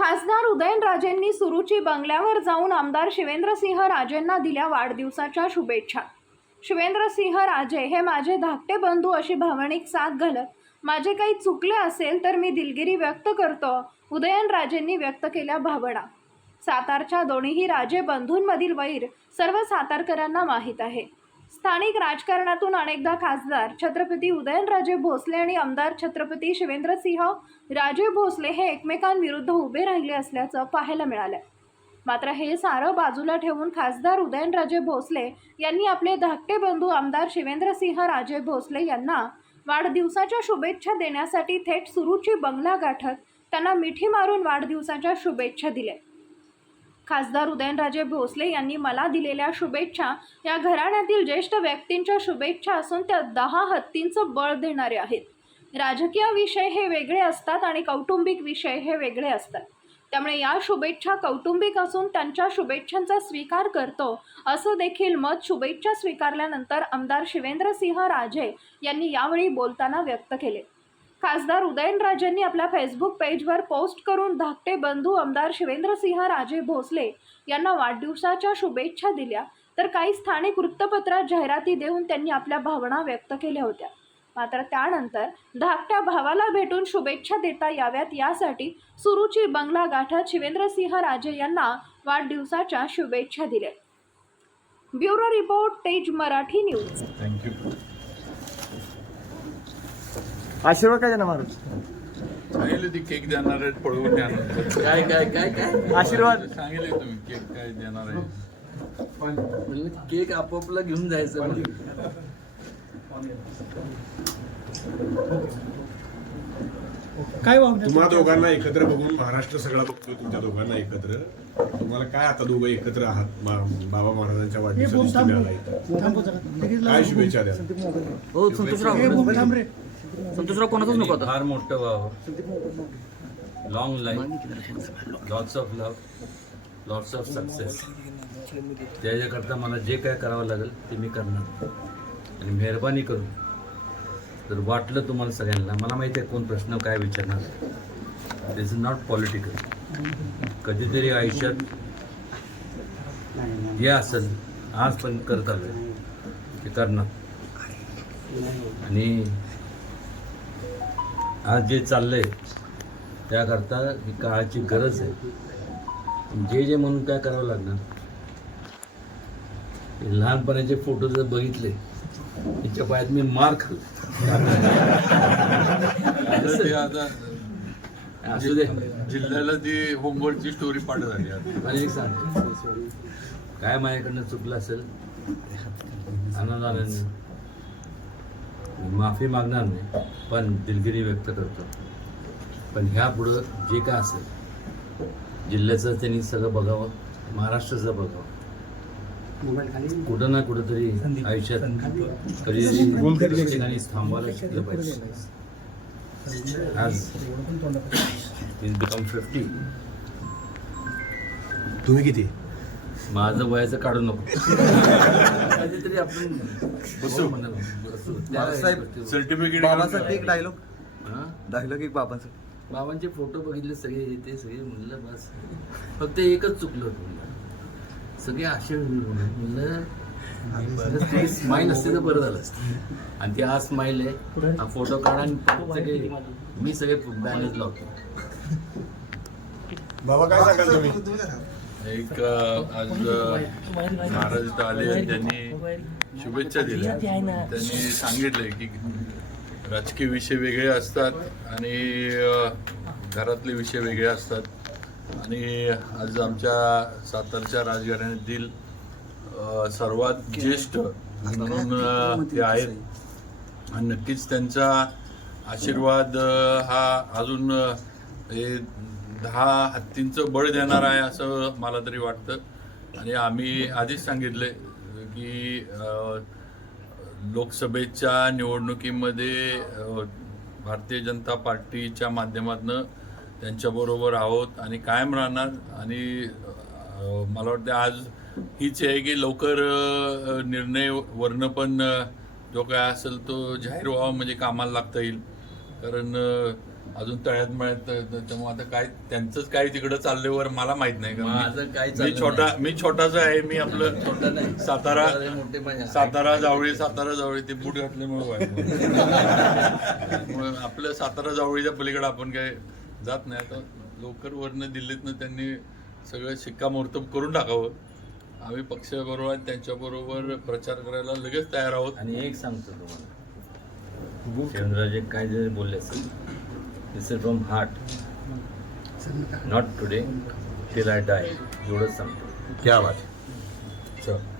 खासदार उदयनराजेंनी सुरुची बंगल्यावर जाऊन आमदार शिवेंद्रसिंह राजेंना दिल्या वाढदिवसाच्या शुभेच्छा. शिवेंद्रसिंह राजे हे माझे धाकटे बंधू अशी भावनिक साथ घालत माझे काही चुकले असेल तर मी दिलगिरी व्यक्त करतो उदयनराजेंनी व्यक्त केल्या भावना. सातारच्या दोन्हीही राजे बंधूंमधील वैर सर्व सातारकरांना माहीत आहे. स्थानिक राजकारणातून अनेकदा खासदार छत्रपती उदयनराजे भोसले आणि आमदार छत्रपती शिवेंद्रसिंह राजे भोसले हे एकमेकांविरुद्ध उभे राहिले असल्याचं पाहायला मिळालं मात्र हे सारं बाजूला ठेवून खासदार उदयनराजे भोसले यांनी आपले धाकटे बंधू आमदार शिवेंद्रसिंह राजे भोसले यांना वाढदिवसाच्या शुभेच्छा देण्यासाठी थेट सुरूची बंगला गाठत त्यांना मिठी मारून वाढदिवसाच्या शुभेच्छा दिल्या. खासदार उदयनराजे भोसले यांनी मला दिलेल्या शुभेच्छा. या घराण्यातील ज्येष्ठ व्यक्तींच्या शुभेच्छा असून त्या दहा हत्तींचं बळ देणारे आहेत. राजकीय विषय हे वेगळे असतात आणि कौटुंबिक विषय हे वेगळे असतात. त्यामुळे या शुभेच्छा कौटुंबिक असून त्यांच्या शुभेच्छांचा स्वीकार करतो असं देखील मत शुभेच्छा स्वीकारल्यानंतर आमदार शिवेंद्रसिंह राजे यांनी यावेळी बोलताना व्यक्त केले. खासदार उदयनराजेंनी आपल्या फेसबुक पेजवर पोस्ट करून धाकटे बंधू आमदार शिवेंद्रसिंह राजे भोसले यांना वाढदिवसाच्या शुभेच्छा दिल्या. तर काही स्थानिक वृत्तपत्रात जाहिराती देऊन त्यांनी आपल्या भावना व्यक्त केल्या होत्या. मात्र त्यानंतर धाकट्या भावाला भेटून शुभेच्छा देता याव्यात यासाठी सुरुची बंगला गाठत शिवेंद्रसिंह राजे यांना वाढदिवसाच्या शुभेच्छा दिल्या. ब्युरो रिपोर्ट तेज मराठी न्यूज. थँक्यू आशीर्वाद काय देणार महाराज? सांगितले ती केक देणार आहेत पळवून देणार काय काय काय काय? आशीर्वाद. सांगितले तुम्ही केक काय देणार आहे. म्हणलं केक आपापला घेऊन जायचं म्हणजे काय भावना तुम्हा दोघांना एकत्र बघून महाराष्ट्र सगळा बघतोय तुमच्या दोघांना एकत्र. तुम्हाला काय आता दोघं एकत्र आहात? मा- बाबा महाराजांच्या वाढदिवसाला तुम्ही आला इथं. काय शुभेच्छा द्या? हो संतोषराव संतोषराव कोणाचाच नको आता फार मोठं व्हावं long life lots of love lots of success त्याच्याकरता मला जे काय करावं लागेल ते मी करणार. आणि मेहरबानी करून जर वाटलं तुम्हाला सगळ्यांना मला माहिती आहे कोण प्रश्न काय विचारणार. दिस इज नॉट पॉलिटिकल कधीतरी आयुष्यात जे असेल आज पण करत आलं ते करणार. आणि आज जे चाललंय त्याकरता ही काळाची गरज आहे. जे जे म्हणून काय करावं लागणार? लहानपणाचे फोटो जर बघितले तिच्या पायात मी मार खाल्ला. असू दे. जिल्ह्याला ती होमवर्कची स्टोरी पाठ झाली एक सांग. काय माझ्याकडनं चुकलं असेल? आनंदाने माफी मागणार नाही पण दिलगिरी व्यक्त करतो. पण ह्या पुढं जे काय असेल जिल्ह्याचं त्यांनी सगळं बघावं महाराष्ट्राचं बघावं. कुठं ना कुठंतरी आयुष्यात कधी ठिकाणी थांबवायला शिकलं पाहिजे. आज बिकम फिफ्टी तुम्ही किती? माझं वयाचं काढू नको. कधीतरी आपण बसू. म्हणा बसू. त्या बाबासाहेब, गोष्टीवर. सर्टिफिकेट बाबासाठी एक डायलॉग हा? डायलॉग एक बाबाचा. बाबांचे फोटो बघितले सगळे ते सगळे म्हणलं बस. फक्त एकच चुकलं होतं म्हणलं. सगळे असे म्हणलं स्माईल असते तर बरं झालं असतं. आणि ती आज स्माईल आहे. हा फोटो काढा आणि परत सगळे मी सगळे बॅनर्स लावतो. बाबा काय सांगाल तुम्ही एक आज महाराज आले त्यांनी शुभेच्छा दिल्या. त्यांनी सांगितलंय की राजकीय विषय वेगळे असतात आणि घरातले विषय वेगळे असतात. आणि आज आमच्या सातारच्या राजघराण्यातील सर्वात ज्येष्ठ म्हणून ते आहेत. आणि नक्कीच त्यांचा आशीर्वाद हा अजून हे दहा हत्तींचं बळ देणार आहे असं मला तरी वाटतं. आणि आम्ही आधीच सांगितले की लोकसभेच्या निवडणुकीमध्ये भारतीय जनता पार्टीच्या माध्यमातून त्यांच्याबरोबर आहोत आणि कायम राहणार. आणि मला वाटतं आज हीच आहे की लवकर निर्णय वर्ण पण जो काय असेल तो जाहीर व्हावा म्हणजे कामाला लागता येईल. कारण अजून तळ्यात मळ्यात त्यामुळे आता काय त्यांचंच काय तिकडं चालल्यावर मला माहीत नाही. कारण माझं मी- काही मी चाललं छोटा. मी छोटासा आहे. मी आपलं छोटा नाही. सातारा. सातारा जावळी सातारा जावळी ते बूट घातल्यामुळे आपलं सातारा जावळीच्या पलीकडे आपण काय जात नाही. आता लोकर वरनं दिल्लीतनं त्यांनी सगळं शिक्कामोर्तब करून टाकावं. आम्ही पक्षाबरोबर आणि त्यांच्याबरोबर प्रचार करायला लगेच तयार आहोत. आणि एक सांगतो तुम्हाला. काय जरी बोलले असेल this is from heart not today till I die एवढंच सांगतो क्या बात चल